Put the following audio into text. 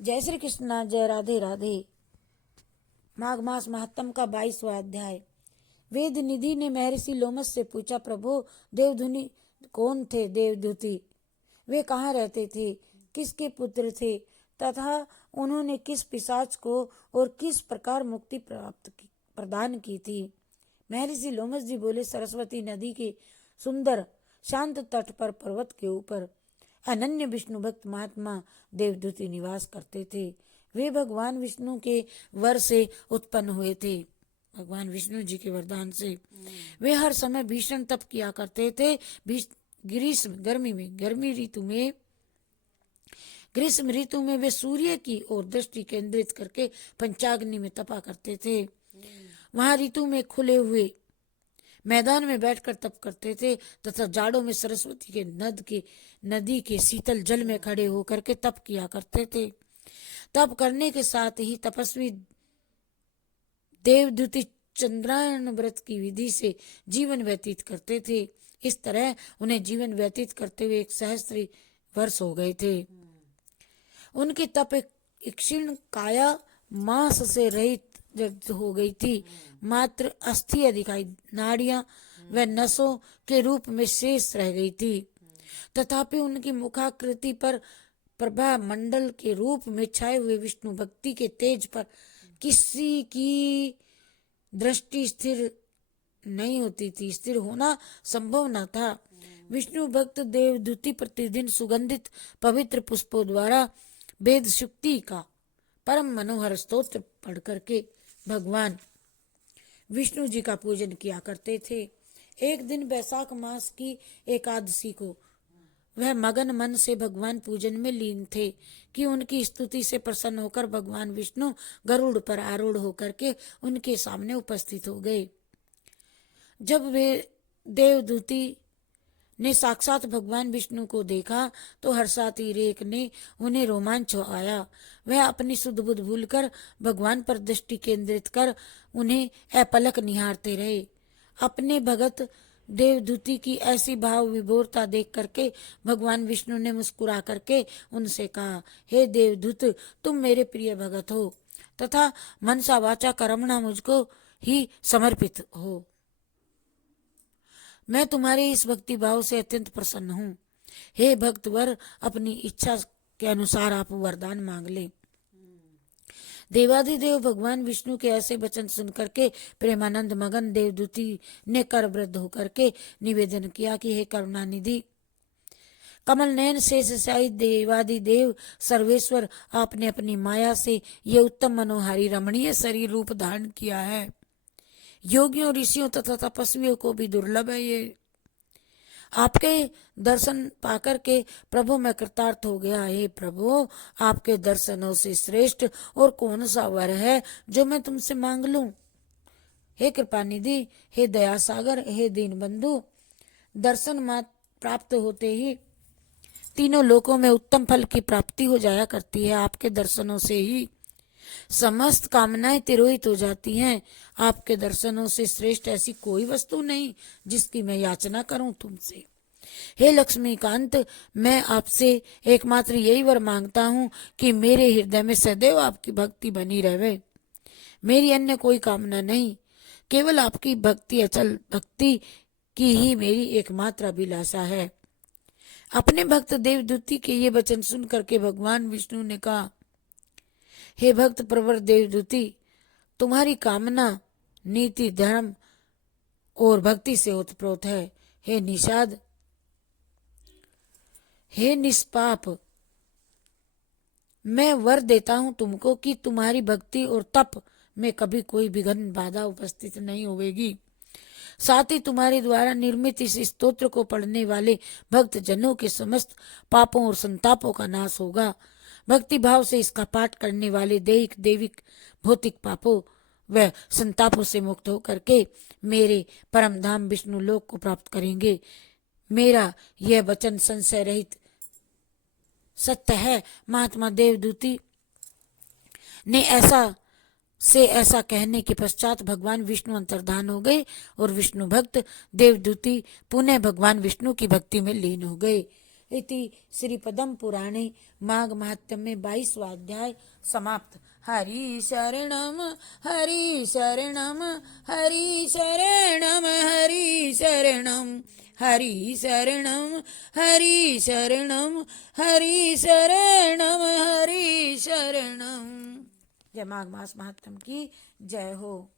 जय श्री कृष्णा, जय राधे राधे। माघ मास महात्म का 22वां अध्याय। वेद निधि ने महर्षि लोमस से पूछा, प्रभु देवधुनी कौन थे? देवदूती वे कहाँ रहते थे? किसके पुत्र थे? तथा उन्होंने किस पिशाच को और किस प्रकार मुक्ति प्रदान की थी? महर्षि लोमस जी बोले, सरस्वती नदी के सुंदर शांत तट पर पर्वत के ऊपर अनन्य विष्णु भक्त महात्मा देवदूती निवास करते थे। वे भगवान विष्णु के वर से उत्पन्न हुए थे। भगवान विष्णु जी के वरदान से वे हर समय भीषण तप किया करते थे। ग्रीष्म ऋतु में वे सूर्य की ओर दृष्टि केंद्रित करके पंचाग्नि में तपा करते थे। वहां ऋतु में खुले हुए मैदान में बैठकर तप करते थे तथा जाड़ों में सरस्वती के नदी के शीतल जल में खड़े होकर के तप किया करते थे। तप करने के साथ ही तपस्वी देवदूती चंद्रायण व्रत की विधि से जीवन व्यतीत करते थे। इस तरह उन्हें जीवन व्यतीत करते हुए 1 सहस्त्र वर्ष हो गए थे। उनकी तप एक क्षीण काया मांस से रहित हो गई थी। मात्र अस्थियां दिखाई, नाड़ियां व नसों के रूप में शेष रह गई थी। तथापि उनकी मुखाकृति पर प्रभा मंडल के रूप में छाए हुए विष्णु भक्ति के तेज पर किसी की दृष्टि स्थिर नहीं होती थी। स्थिर होना संभव न था। विष्णु भक्त देवदूती प्रतिदिन सुगंधित पवित्र पुष्पों द्वारा वेद शुक्ति का परम मनोहर स्तोत्र पढ़ करके भगवान विष्णु जी का पूजन किया करते थे। एक दिन वैशाख मास की एकादशी को वह मगन मन से भगवान पूजन में लीन थे कि उनकी स्तुति से प्रसन्न होकर भगवान विष्णु गरुड़ पर आरूढ़ होकर के उनके सामने उपस्थित हो गए। जब वे देवदूती ने साक्षात भगवान विष्णु को देखा तो हर्षातिरेक ने उन्हें रोमांच आया। वह अपनी सुध बुध भूलकर भगवान पर दृष्टि केंद्रित कर उन्हें अपलक निहारते रहे। अपने भगत देवदूती की ऐसी भाव विभोरता देख करके भगवान विष्णु ने मुस्कुरा करके उनसे कहा, हे देवदूत, तुम मेरे प्रिय भगत हो तथा मनसा वाचा कर्मणा मुझको ही समर्पित हो। मैं तुम्हारे इस भक्ति भाव से अत्यंत प्रसन्न हूँ। हे भक्तवर, अपनी इच्छा के अनुसार आप वरदान मांग ले। देवाधिदेव भगवान विष्णु के ऐसे वचन सुनकर के प्रेमानंद मगन देवदूती ने करवृद्ध होकर के निवेदन किया कि हे करुणानिधि, कमल नयन शेषशायी देवाधिदेव सर्वेश्वर, आपने अपनी माया से ये उत्तम मनोहारी रमणीय शरीर रूप धारण किया है। योगियों, ऋषियों तथा तपस्वियों को भी दुर्लभ है ये। आपके दर्शन पाकर के प्रभु मैं कृतार्थ हो गया। हे प्रभु, आपके दर्शनों से श्रेष्ठ और कौन सा वर है जो मैं तुमसे मांग लूं? हे कृपानिधि, हे दया सागर, हे दीन बंधु, दर्शन मात्र प्राप्त होते ही तीनों लोकों में उत्तम फल की प्राप्ति हो जाया करती है। आपके दर्शनों से ही समस्त कामनाएं तिरोहित हो जाती हैं। आपके दर्शनों से श्रेष्ठ ऐसी कोई वस्तु नहीं जिसकी मैं याचना करूं तुमसे। हे लक्ष्मीकांत, मैं आपसे एकमात्र यही वर मांगता हूं कि मेरे हृदय में सदैव आपकी भक्ति बनी रहे। मेरी अन्य कोई कामना नहीं, केवल आपकी भक्ति, अचल भक्ति की ही मेरी एकमात्र अभिलाषा है। अपने भक्त देवदूती के ये वचन सुन करके भगवान विष्णु ने कहा, हे भक्त प्रवर देवदूती, तुम्हारी कामना नीति, धर्म और भक्ति से ओतप्रोत है। हे निषाद, हे निष्पाप, मैं वर देता हूं तुमको कि तुम्हारी भक्ति और तप में कभी कोई विघ्न बाधा उपस्थित नहीं होगी। साथ ही तुम्हारे द्वारा निर्मित इस स्तोत्र को पढ़ने वाले भक्त जनों के समस्त पापों और संतापों का नाश होगा। भक्ति भाव से इसका पाठ करने वाले दैहिक, देविक, भौतिक पापों व संतापों से मुक्त होकर के मेरे परम धाम विष्णु लोक को प्राप्त करेंगे। मेरा यह वचन संशय रहित सत्य है। महात्मा देवदूती ने ऐसा कहने के पश्चात भगवान विष्णु अंतर्धान हो गए और विष्णु भक्त देवदूती पुनः भगवान विष्णु की भक्ति में लीन हो गए। इति श्री पद्म पुराणे माघ महात्म्य में 22वां अध्याय समाप्त। हरि शरणम हरि शरणम हरि शरणम हरि शरणम हरि शरणम हरि शरणम हरि शरणम हरि शरणम। जय माघ मास महात्म की जय हो।